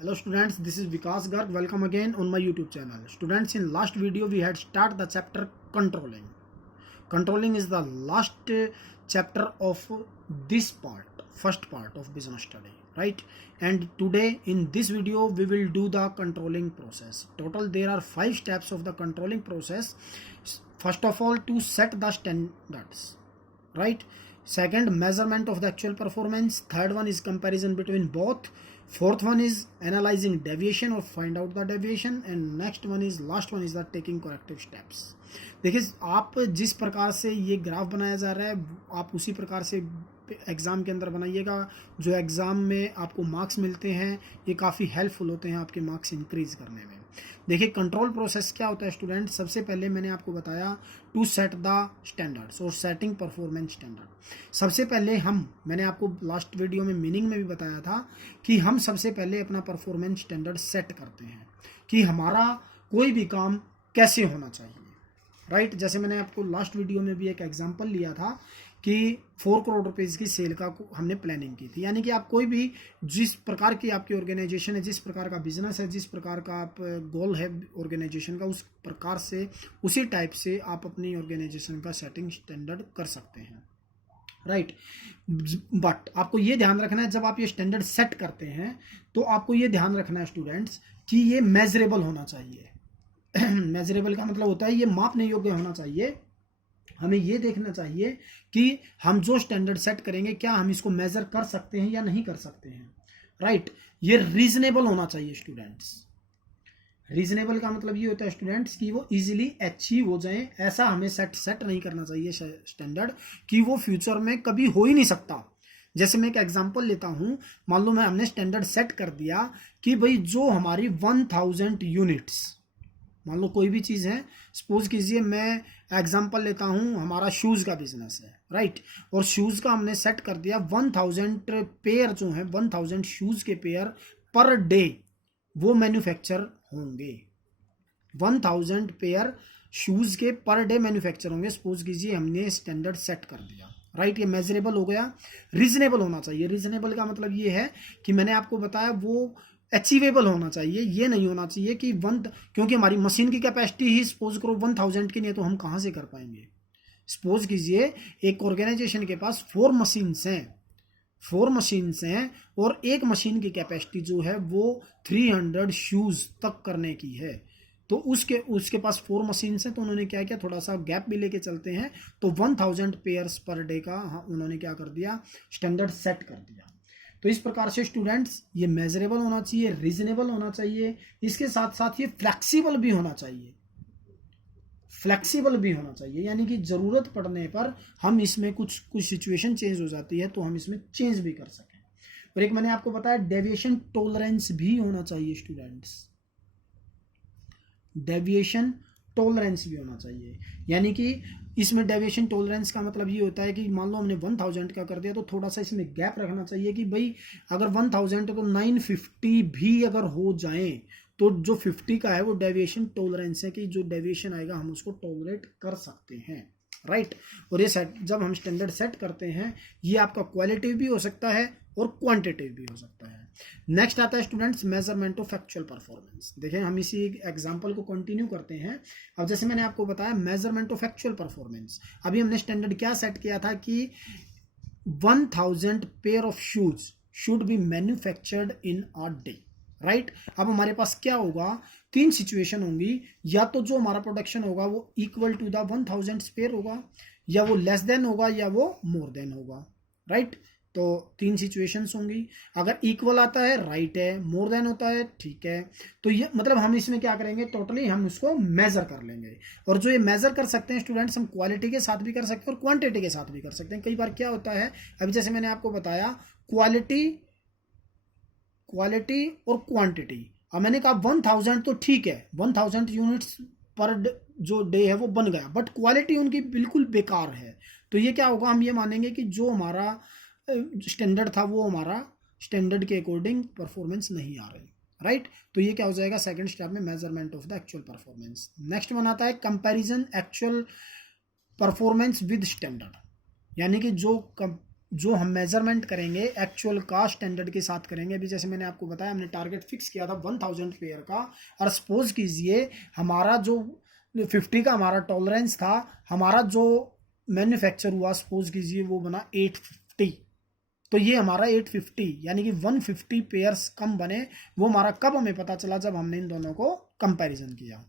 Hello students, this is Vikas Garg. Welcome again on my YouTube channel. Students, in last video we had start the chapter controlling. Controlling is the last chapter of this part, first part of business study, right? And today in this video we will do the controlling process. Total there are 5 steps of the controlling process. First of all, to set the standards, right? Second, measurement of the actual performance. Third one is comparison between both. Fourth one is analyzing deviation or find out the deviation. And next one is last one is the taking corrective steps. देखिए, आप जिस प्रकार से ये graph बनाया जा रहा है आप उसी प्रकार से एग्ज़ाम के अंदर बनाइएगा. जो एग्ज़ाम में आपको मार्क्स मिलते हैं ये काफ़ी हेल्पफुल होते हैं आपके मार्क्स इंक्रीज करने में. देखिए, कंट्रोल प्रोसेस क्या होता है स्टूडेंट. सबसे पहले मैंने आपको बताया टू सेट द स्टैंडर्ड्स और सेटिंग परफॉर्मेंस स्टैंडर्ड. सबसे पहले मैंने आपको लास्ट वीडियो में मीनिंग में भी बताया था कि हम सबसे पहले अपना परफॉर्मेंस स्टैंडर्ड सेट करते हैं कि हमारा कोई भी काम कैसे होना चाहिए, राइट. जैसे मैंने आपको लास्ट वीडियो में भी एक एग्जांपल लिया था कि 4 करोड़ रुपीज़ की सेल का हमने प्लानिंग की थी. यानी कि आप कोई भी जिस प्रकार की आपकी ऑर्गेनाइजेशन है, जिस प्रकार का बिजनेस है, जिस प्रकार का आप गोल है ऑर्गेनाइजेशन का, उस प्रकार से उसी टाइप से आप अपनी ऑर्गेनाइजेशन का सेटिंग स्टैंडर्ड कर सकते हैं, राइट. बट आपको ये ध्यान रखना है जब आप ये स्टैंडर्ड सेट करते हैं तो आपको ये ध्यान रखना है स्टूडेंट्स कि ये मेजरेबल होना चाहिए. मेजरेबल का मतलब होता है ये मापने योग्य होना चाहिए. हमें ये देखना चाहिए कि हम जो स्टैंडर्ड सेट करेंगे क्या हम इसको मेजर कर सकते हैं या नहीं कर सकते हैं, राइट. ये रीजनेबल होना चाहिए स्टूडेंट्स. रीजनेबल का मतलब ये होता है स्टूडेंट्स कि वो इजीली अचीव हो जाए. ऐसा हमें सेट नहीं करना चाहिए स्टैंडर्ड कि वो फ्यूचर में कभी हो ही नहीं सकता. जैसे मैं एक एग्जांपल लेता हूं. मान लो हमने स्टैंडर्ड सेट कर दिया कि भाई जो हमारी 1000 यूनिट्स, मान लो कोई भी चीज़ है, सपोज कीजिए मैं एग्जांपल लेता हूँ हमारा शूज़ का बिजनेस है, राइट. और शूज़ का हमने सेट कर दिया 1000 पेयर जो है 1000 शूज़ के पेयर पर डे वो मैन्युफैक्चर होंगे. 1000 पेयर शूज़ के पर डे मैन्युफैक्चर होंगे. सपोज कीजिए हमने स्टैंडर्ड सेट कर दिया, राइट. ये मेजरेबल हो गया. रीजनेबल होना चाहिए. रीजनेबल का मतलब ये है कि मैंने आपको बताया वो अचीवेबल होना चाहिए. ये नहीं होना चाहिए कि क्योंकि हमारी मशीन की कैपेसिटी ही सपोज करो 1000 की नहीं है तो हम कहाँ से कर पाएंगे. सपोज कीजिए एक ऑर्गेनाइजेशन के पास 4 मशीन्स हैं और एक मशीन की कैपेसिटी जो है वो 300 शूज़ तक करने की है. तो उसके पास 4 मशीन्स हैं तो उन्होंने क्या किया, थोड़ा सा गैप भी लेके चलते हैं. तो 1000 पेयर्स पर डे का उन्होंने क्या कर दिया, स्टैंडर्ड सेट कर दिया. तो इस प्रकार से स्टूडेंट्स ये मेजरेबल होना चाहिए, रीजनेबल होना चाहिए. इसके साथ साथ ये फ्लेक्सिबल भी होना चाहिए. यानी कि ज़रूरत पड़ने पर हम इसमें कुछ सिचुएशन चेंज हो जाती है तो हम इसमें चेंज भी कर सकें. और एक मैंने आपको बताया डेविएशन टॉलरेंस भी होना चाहिए स्टूडेंट्स. डेविएशन टॉलरेंस भी होना चाहिए. यानी कि इसमें डेविएशन टॉलरेंस का मतलब ये होता है कि मान लो हमने 1000 का कर दिया तो थोड़ा सा इसमें गैप रखना चाहिए कि भाई अगर 1000 तो 950 भी अगर हो जाए तो जो 50 का है वो डेविएशन टॉलरेंस है कि जो डेविएशन आएगा हम उसको टॉलरेट कर सकते हैं, राइट. और ये जब हम स्टैंडर्ड सेट करते हैं ये आपका क्वालिटेटिव भी हो सकता है और क्वांटिटेटिव भी हो सकता है. नेक्स्ट आता है students measurement of actual performance. देखें हम इसी एग्जांपल को कंटिन्यू करते हैं. अब जैसे मैंने आपको बताया मेजरमेंट ऑफ एक्चुअल परफॉर्मेंस, अभी हमने स्टैंडर्ड क्या सेट किया था कि 1000 pair of shoes should be manufactured in a day, right. अब हमारे पास क्या होगा, 3 सिचुएशन होंगी. या तो जो हमारा प्रोडक्शन होगा वो इक्वल टू द 1000 पेयर होगा, या वो लेस देन होगा, या वो मोर देन होगा, राइट. तो 3 सिचुएशंस होंगी. अगर इक्वल आता है राइट है, मोर देन होता है ठीक है. तो ये मतलब हम इसमें क्या करेंगे, टोटली हम उसको मेजर कर लेंगे. और जो ये मेजर कर सकते हैं स्टूडेंट्स, हम क्वालिटी के साथ भी कर सकते हैं और क्वांटिटी के साथ भी कर सकते हैं. कई बार क्या होता है, अभी जैसे मैंने आपको बताया क्वालिटी और क्वांटिटी. अब मैंने कहा 1000 तो ठीक है, 1000 यूनिट्स पर जो डे है वो बन गया, बट क्वालिटी उनकी बिल्कुल बेकार है. तो ये क्या होगा, हम ये मानेंगे कि जो हमारा स्टैंडर्ड था वो हमारा स्टैंडर्ड के अकॉर्डिंग परफॉर्मेंस नहीं आ रही, राइट. तो ये क्या हो जाएगा सेकंड स्टेप में measurement of the actual performance. Next one आता है comparison actual performance with standard. यानी कि जो जो हम मेजरमेंट करेंगे एक्चुअल का स्टैंडर्ड के साथ करेंगे। अभी जैसे मैंने आपको बताया हमने टारगेट फिक्स किया था 1000 पेयर का, और सपोज कीजिए हमारा जो 50 का हमारा टॉलरेंस था, हमारा जो मैन्युफैक्चर हुआ सपोज कीजिए वो बना 850, तो ये हमारा 850 यानी कि 150 पेयर्स कम बने। वो हमारा कब हमें पता चला, जब हमने इन दोनों को कंपैरिजन किया।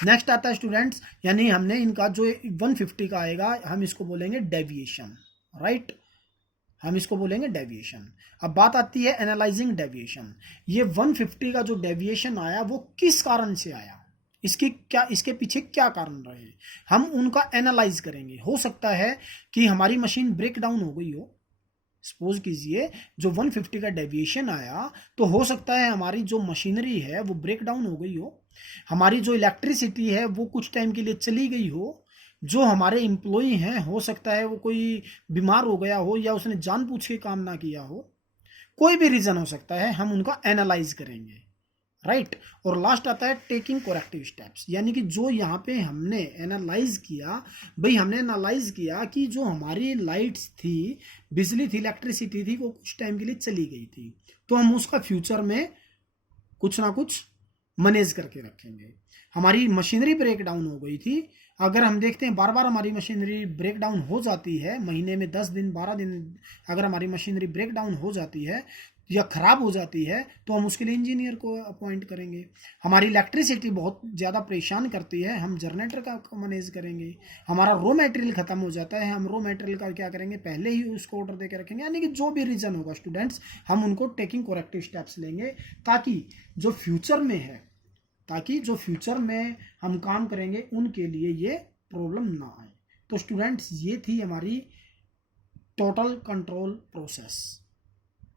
नेक्स्ट आता है स्टूडेंट्स, यानी हमने इनका जो 150 का आएगा हम इसको बोलेंगे डेविएशन, राइट, हम इसको बोलेंगे डेविएशन। अब बात आती है एनालाइजिंग डेविएशन। ये 150 का जो डेविएशन आया वो किस कारण से आया, इसके पीछे क्या कारण रहे, हम उनका एनालाइज करेंगे। हो सकता है कि हमारी मशीन ब्रेक डाउन हो गई हो, सपोज कीजिए जो 150 का डेविएशन आया तो हो सकता है हमारी जो मशीनरी है वो ब्रेक डाउन हो गई हो, हमारी जो इलेक्ट्रिसिटी है वो कुछ टाइम के लिए चली गई हो, जो हमारे एम्प्लॉई हैं हो सकता है वो कोई बीमार हो गया हो या उसने जानबूझ के काम ना किया हो, कोई भी रीजन हो सकता है, हम उनका एनालाइज करेंगे, राइट। और लास्ट आता है टेकिंग करेक्टिव स्टेप्स, यानी कि जो यहाँ पे हमने एनालाइज किया, भाई हमने एनालाइज किया कि जो हमारी लाइट्स थी, बिजली थी, इलेक्ट्रिसिटी थी, वो कुछ टाइम के लिए चली गई थी, तो हम उसका फ्यूचर में कुछ ना कुछ मैनेज करके रखेंगे। हमारी मशीनरी ब्रेक डाउन हो गई थी, अगर हम देखते हैं बार बार हमारी मशीनरी ब्रेक डाउन हो जाती है, महीने में 10 दिन 12 दिन अगर हमारी मशीनरी ब्रेक डाउन हो जाती है या ख़राब हो जाती है, तो हम उसके लिए इंजीनियर को अपॉइंट करेंगे। हमारी इलेक्ट्रिसिटी बहुत ज़्यादा परेशान करती है, हम जनरेटर का मैनेज करेंगे। हमारा रॉ मटेरियल ख़त्म हो जाता है, हम रॉ मटेरियल का क्या करेंगे, पहले ही उसको ऑर्डर दे के रखेंगे। यानी कि जो भी रीज़न होगा स्टूडेंट्स, हम उनको टेकिंग करेक्टिव स्टेप्स लेंगे ताकि जो फ्यूचर में हम काम करेंगे उनके लिए ये प्रॉब्लम ना आए। तो स्टूडेंट्स ये थी हमारी टोटल कंट्रोल प्रोसेस।